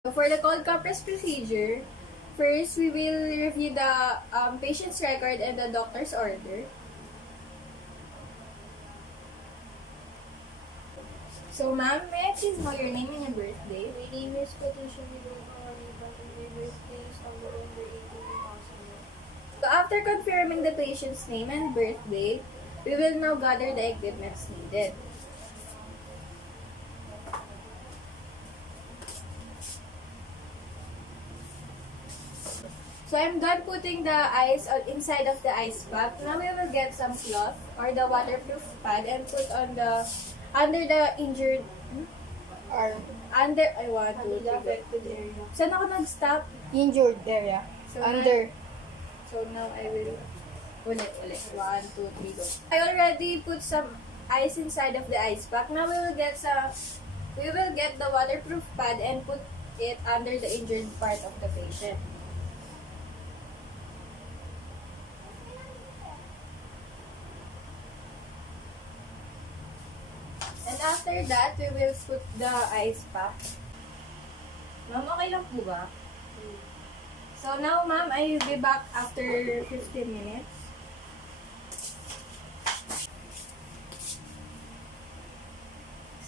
So for the cold compress procedure, first we will review the patient's record and the doctor's order. So ma'am, may I please know your name and your birthday? My name is Patricia Miloka Olivan and my birthday is on November 18, 2001. So after confirming the patient's name and birthday, we will now gather the equipments needed. So I'm done putting the ice inside of the ice pack. Now we will get some cloth or the waterproof pad and put on the under the injured Arm. under I want Under to the affected area. Saan ako nag-stop? Injured area. So Under. So now I will ulit. 1, 2, 3, go. I already put some ice inside of the ice pack. Now we will get the waterproof pad and put it under the injured part of the patient. And after that, we will put the ice pack. Ma'am, okay lang po ba? So now, ma'am, I will be back after 15 minutes.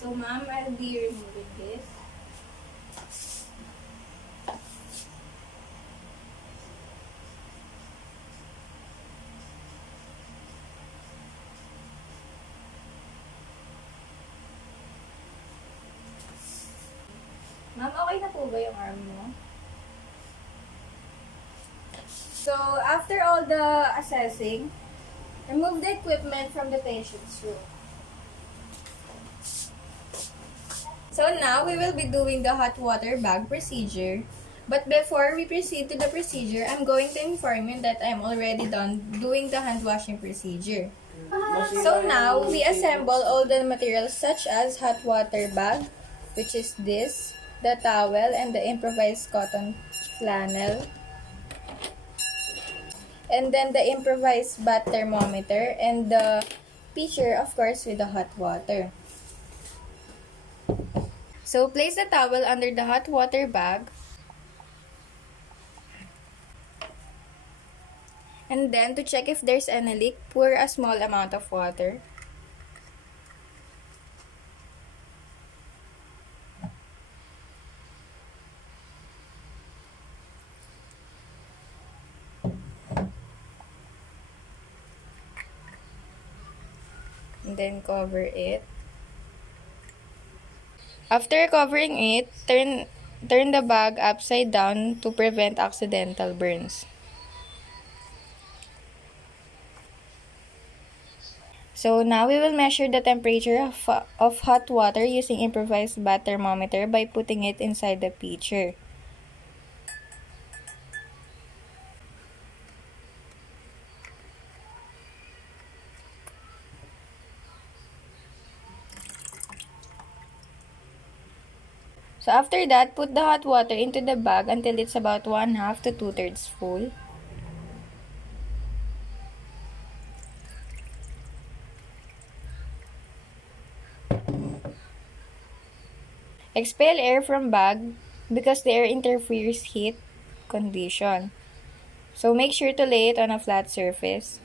So ma'am, I'll be removing this. Ma'am, okay na po ba yung arm mo? So, after all the assessing, remove the equipment from the patient's room. So now, we will be doing the hot water bag procedure. But before we proceed to the procedure, I'm going to inform you that I'm already done doing the hand washing procedure. So now, we assemble all the materials such as hot water bag, which is this, the towel, and the improvised cotton flannel. And then the improvised bath thermometer and the pitcher, of course, with the hot water. So place the towel under the hot water bag. And then to check if there's any leak, pour a small amount of water. And then cover it. After covering it, turn the bag upside down to prevent accidental burns. So now we will measure the temperature of hot water using improvised bath thermometer by putting it inside the pitcher. So after that, put the hot water into the bag until it's about 1/2 to 2/3 full. Expel air from bag because the air interferes heat condition. So make sure to lay it on a flat surface.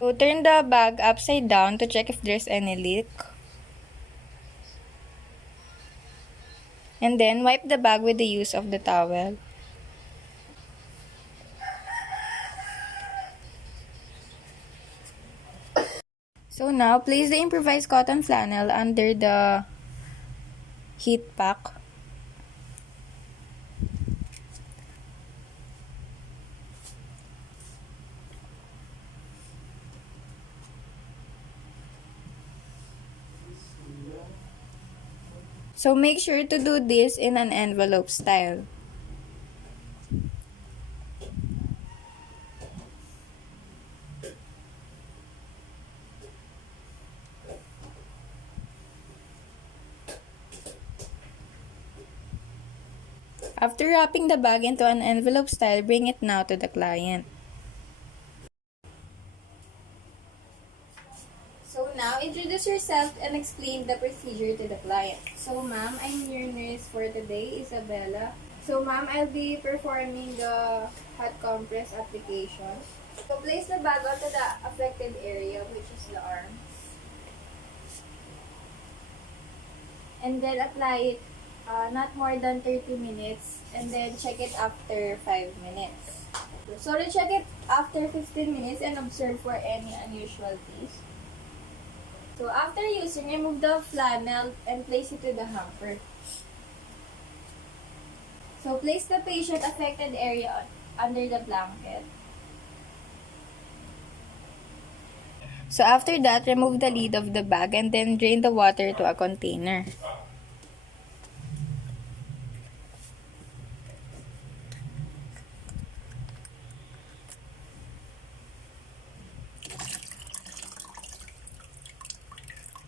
So turn the bag upside down to check if there's any leak. And then wipe the bag with the use of the towel. So now place the improvised cotton flannel under the heat pack. So make sure to do this in an envelope style. After wrapping the bag into an envelope style, bring it now to the client. So now, introduce yourself and explain the procedure to the client. So ma'am, I'm your nurse for today, Izabela. So ma'am, I'll be performing the hot compress application. So place the bag onto the affected area, which is the arm. And then apply it not more than 30 minutes, and then check it after 5 minutes. So recheck it after 15 minutes and observe for any unusual things. So after using, remove the flannel and place it to the hamper. So place the patient affected area under the blanket. So after that, remove the lid of the bag and then drain the water to a container.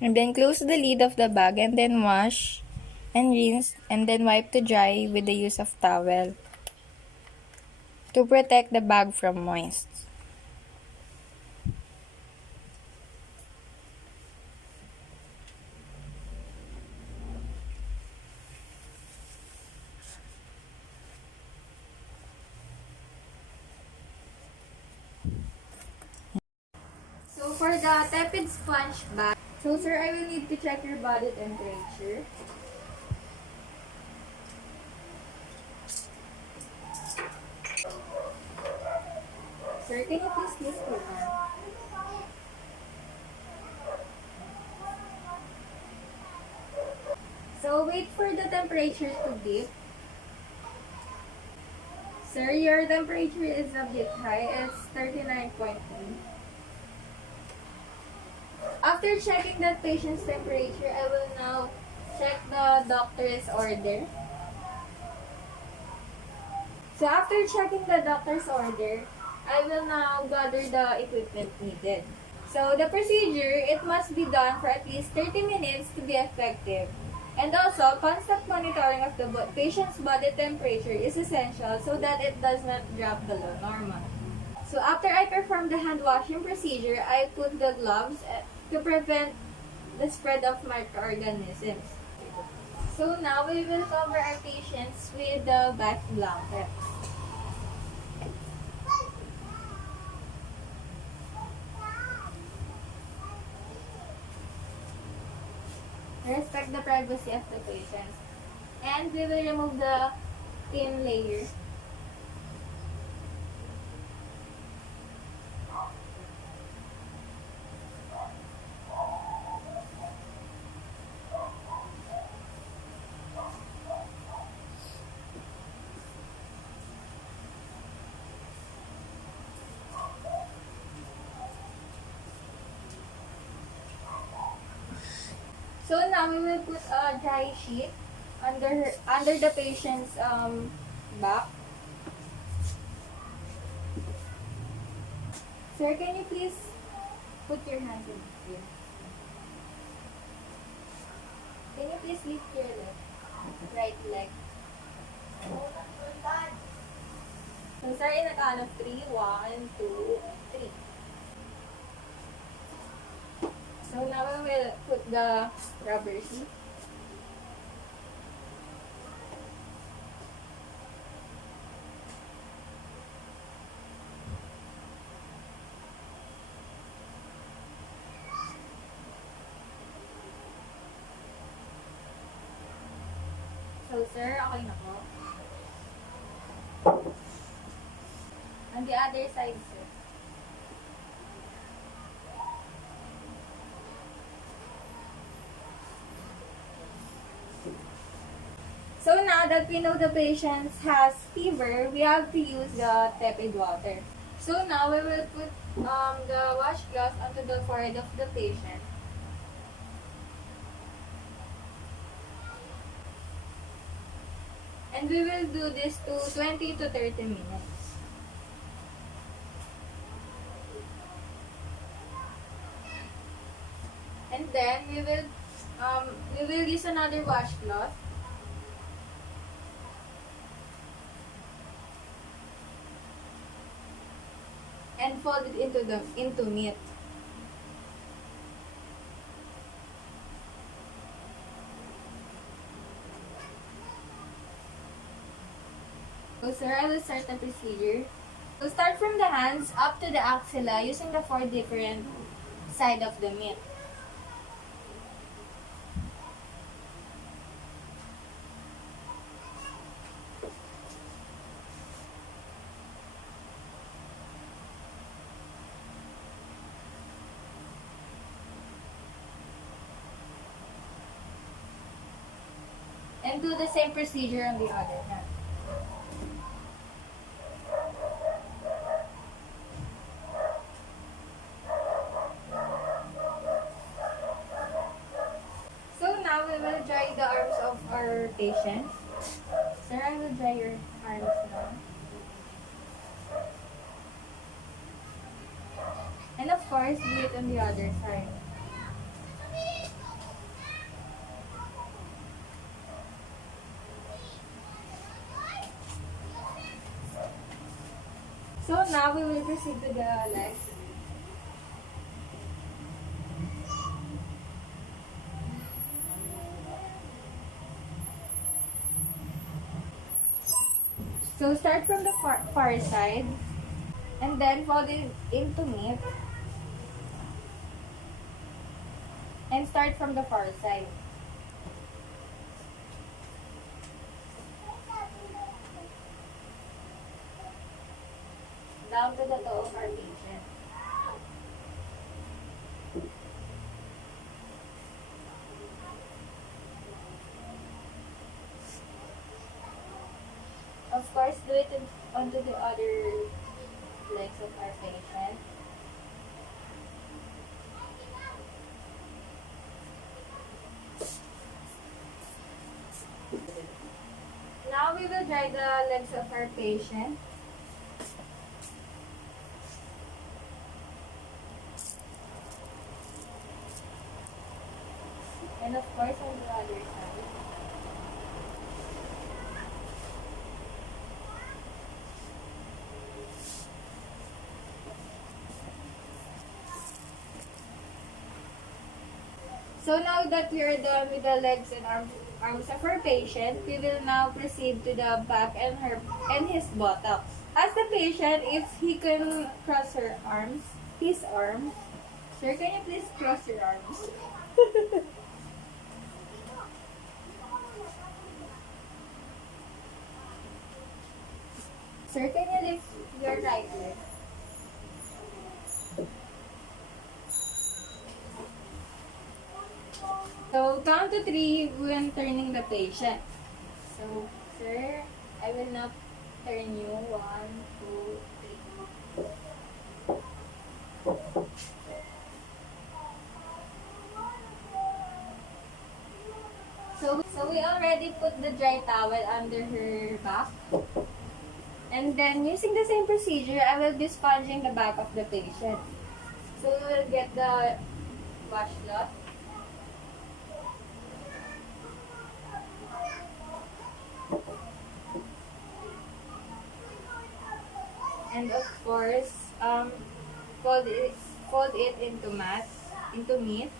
And then close the lid of the bag and then wash and rinse and then wipe to dry with the use of towel to protect the bag from moist. So for the tepid sponge bath, so sir, I will need to check your body temperature. Sir, can you please lift your arm? So wait for the temperature to dip. Sir, your temperature is a bit high. It's 39.3. After checking that patient's temperature, I will now check the doctor's order. So after checking the doctor's order, I will now gather the equipment needed. So the procedure, it must be done for at least 30 minutes to be effective. And also, constant monitoring of the patient's body temperature is essential so that it does not drop below normal. So after I perform the hand washing procedure, I put the gloves to prevent the spread of microorganisms. So now we will cover our patients with the bath blanket. Respect the privacy of the patients. And we will remove the thin layer. So now we will put a dry sheet under the patient's back. Sir, can you please put your hands in here? Can you please lift your leg? Right leg. So sir, in a count of 3, 1, 2, 3. So now we will put the rubber sheet. So sir, okay na po. On the other side, sir. So now that we know the patient has fever, we have to use the tepid water. So now we will put the washcloth onto the forehead of the patient. And we will do this to 20 to 30 minutes. And then we will use another washcloth. And fold it into meat. So, sir, I will start the procedure. So, start from the hands up to the axilla using the 4 different side of the meat. And do the same procedure on the other hand. So now we will dry the arms of our patient. Sir, I will dry your arms now. And of course, do it on the other side. So now we will proceed to the legs. So start from the far side and then fold it into meat and start from the far side. Down to the toe of our patient. Of course, do it onto the other legs of our patient. Now we will dry the legs of our patient. And of course on the other side. So now that we are done with the legs and arms of our patient, we will now proceed to the back and his buttocks. Ask the patient if he can cross his arms. Sir, can you please cross your arms? Sir, can you lift your right leg? So, count to 3 when turning the patient. So, sir, I will now turn you. 1, 2, 3. So we already put the dry towel under her back. And then, using the same procedure, I will be sponging the back of the patient. So, we will get the washcloth. And of course, fold it into meat.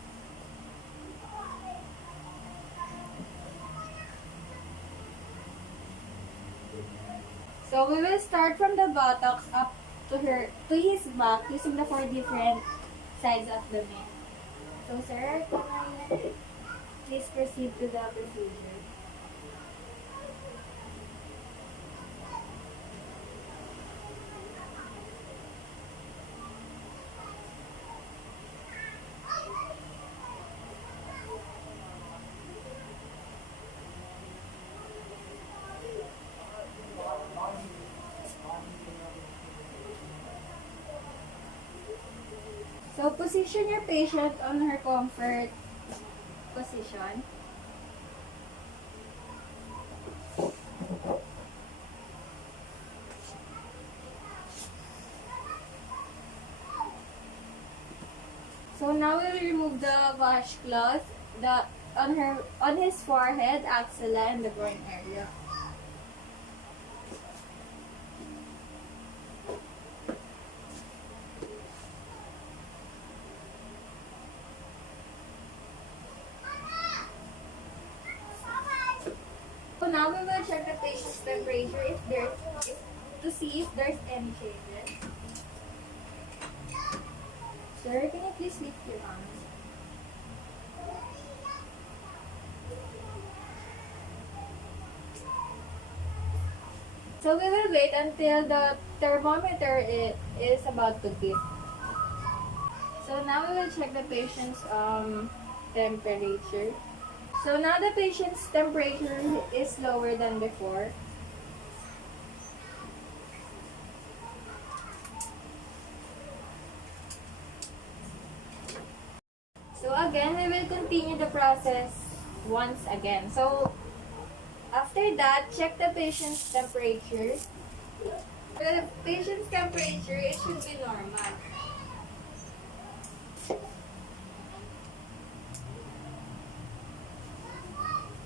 So we will start from the buttocks up to his back using the 4 different sides of the meat. So sir, can I please proceed to the procedure? So, position your patient on her comfort position. So, now we will remove the washcloth on his forehead, axilla, and the groin area. So now we will check the patient's temperature to see if there's any changes. Sir, can you please lift your arm? So we will wait until the thermometer is about to beep. So now we will check the patient's temperature. So now the patient's temperature is lower than before. So again, we will continue the process once again. So after that, check the patient's temperature. For the patient's temperature, it should be normal.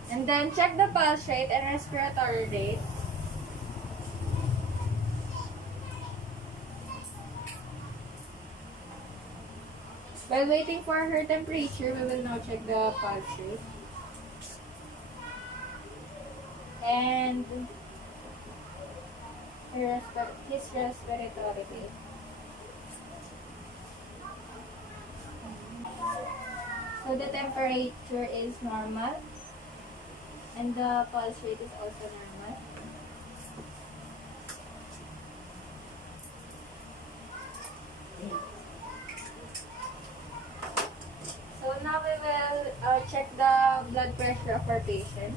And then check the pulse rate and respiratory rate. While waiting for her temperature, we will now check the pulse rate. And his respiratory rate. So the temperature is normal. And the pulse rate is also normal. So now we will check the blood pressure of our patient.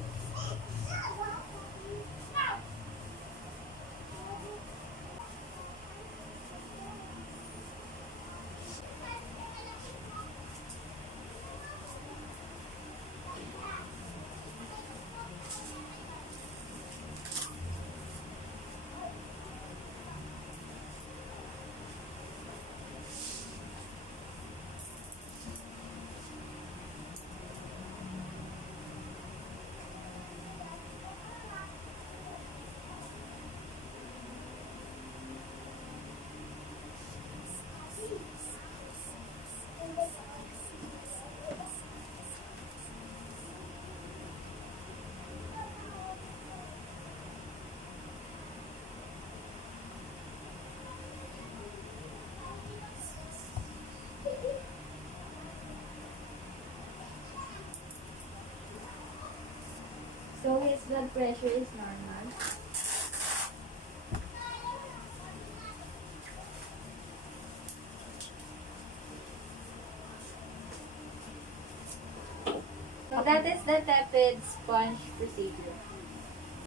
So his blood pressure is normal. So that is the tepid sponge procedure.